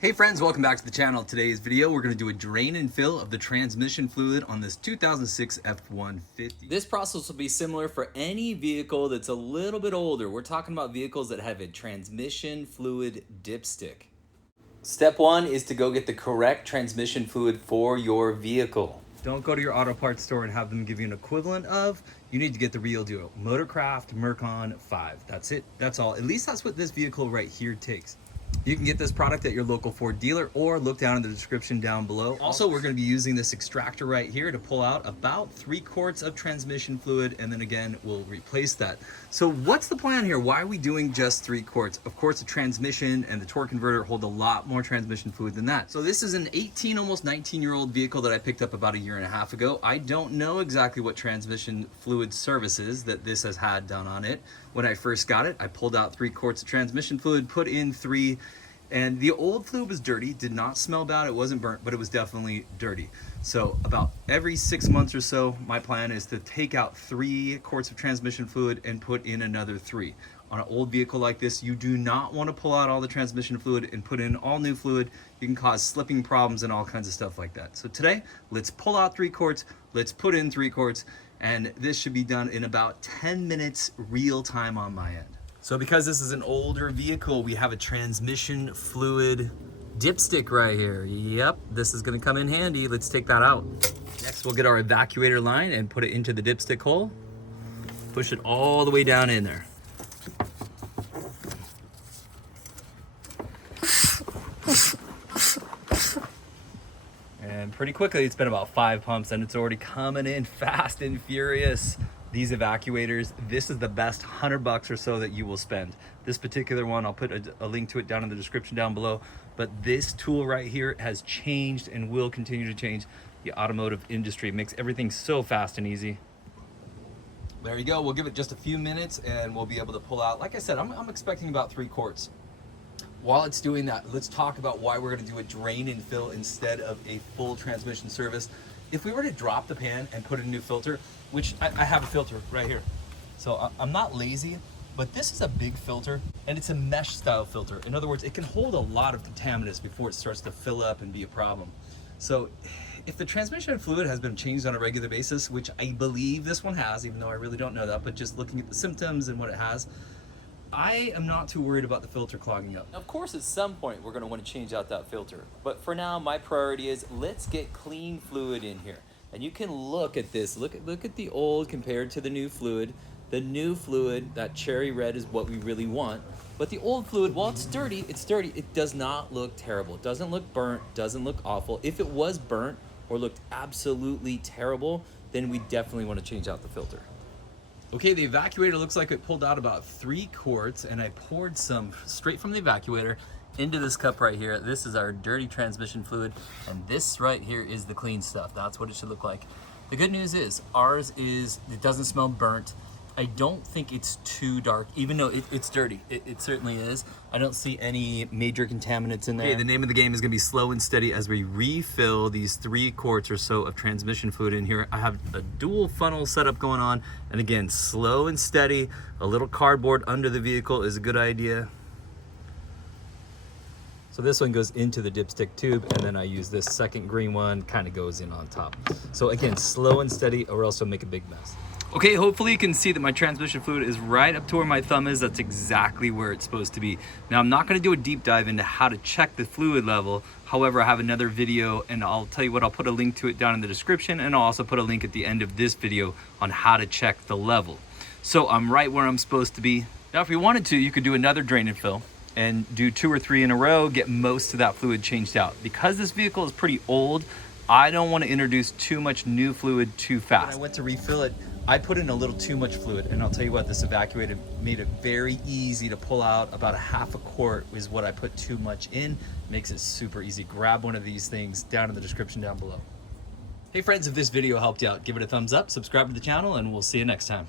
Hey friends, welcome back to the channel. Today's video, we're going to do a drain and fill of the transmission fluid on this 2006 F-150. This process will be similar for any vehicle that's a little bit older. We're talking about vehicles that have a transmission fluid dipstick. Step one is to go get the correct transmission fluid for your vehicle. Don't go to your auto parts store and have them give you an equivalent of. You need to get the real deal. Motorcraft Mercon 5. That's it. That's all. At least that's what this vehicle right here takes. You can get this product at your local Ford dealer or look down in the description down below. Also, we're going to be using this extractor right here to pull out about 3 quarts of transmission fluid, and then again, we'll replace that. So what's the plan here? Why are we doing just 3 quarts? Of course, the transmission and the torque converter hold a lot more transmission fluid than that. So this is an 18, almost 19-year-old vehicle that I picked up about 1.5 years ago. I don't know exactly what transmission fluid services that this has had done on it. When I first got it, I pulled out 3 quarts of transmission fluid, put in 3, and the old fluid was dirty, did not smell bad, it wasn't burnt, but it was definitely dirty. So about every 6 months or so, my plan is to take out 3 quarts of transmission fluid and put in another 3. On an old vehicle like this, you do not want to pull out all the transmission fluid and put in all new fluid. You can cause slipping problems and all kinds of stuff like that. So today, let's pull out 3 quarts, let's put in 3 quarts, and this should be done in about 10 minutes real time on my end. So because this is an older vehicle, we have a transmission fluid dipstick right here. Yep, this is gonna come in handy. Let's take that out. Next, we'll get our evacuator line and put it into the dipstick hole. Push it all the way down in there. And pretty quickly, it's been about 5 pumps and it's already coming in fast and furious. These evacuators, this is the best $100 or so that you will spend. This particular one, I'll put a link to it down in the description down below. But this tool right here has changed and will continue to change the automotive industry. It makes everything so fast and easy. There you go. We'll give it just a few minutes and we'll be able to pull out. Like I said, I'm expecting about 3 quarts. While it's doing that, let's talk about why we're going to do a drain and fill instead of a full transmission service. If we were to drop the pan and put in a new filter, which I have a filter right here. So I'm not lazy, but this is a big filter and it's a mesh style filter. In other words, it can hold a lot of contaminants before it starts to fill up and be a problem. So if the transmission fluid has been changed on a regular basis, which I believe this one has, even though I really don't know that, but just looking at the symptoms and what it has, I am not too worried about the filter clogging up. Of course, at some point, we're going to want to change out that filter. But for now, my priority is let's get clean fluid in here. And you can look at this. Look at the old compared to the new fluid. The new fluid, that cherry red, is what we really want. But the old fluid, while it's dirty, it does not look terrible. It doesn't look burnt, doesn't look awful. If it was burnt or looked absolutely terrible, then we definitely want to change out the filter. Okay, the evacuator looks like it pulled out about 3 quarts, and I poured some straight from the evacuator into this cup right here. This is our dirty transmission fluid, and this right here is the clean stuff. That's what it should look like. The good news is ours it doesn't smell burnt. I don't think it's too dark, even though it's dirty. It certainly is. I don't see any major contaminants in there. Okay, the name of the game is gonna be slow and steady as we refill these 3 quarts or so of transmission fluid in here. I have a dual funnel setup going on, and again, slow and steady. A little cardboard under the vehicle is a good idea. So this one goes into the dipstick tube, and then I use this second green one, kind of goes in on top. So again, slow and steady, or else I'll make a big mess. Okay, hopefully you can see that my transmission fluid is right up to where my thumb is. That's exactly where it's supposed to be. Now, I'm not gonna do a deep dive into how to check the fluid level. However, I have another video, and I'll tell you what, I'll put a link to it down in the description, and I'll also put a link at the end of this video on how to check the level. So I'm right where I'm supposed to be. Now, if you wanted to, you could do another drain and fill and do 2 or 3 in a row, get most of that fluid changed out. Because this vehicle is pretty old, I don't want to introduce too much new fluid too fast. When I went to refill it, I put in a little too much fluid, and I'll tell you what, this evacuator made it very easy to pull out. About 1/2 quart is what I put too much in. Makes it super easy. Grab one of these things down in the description down below. Hey friends, if this video helped you out, give it a thumbs up, subscribe to the channel, and we'll see you next time.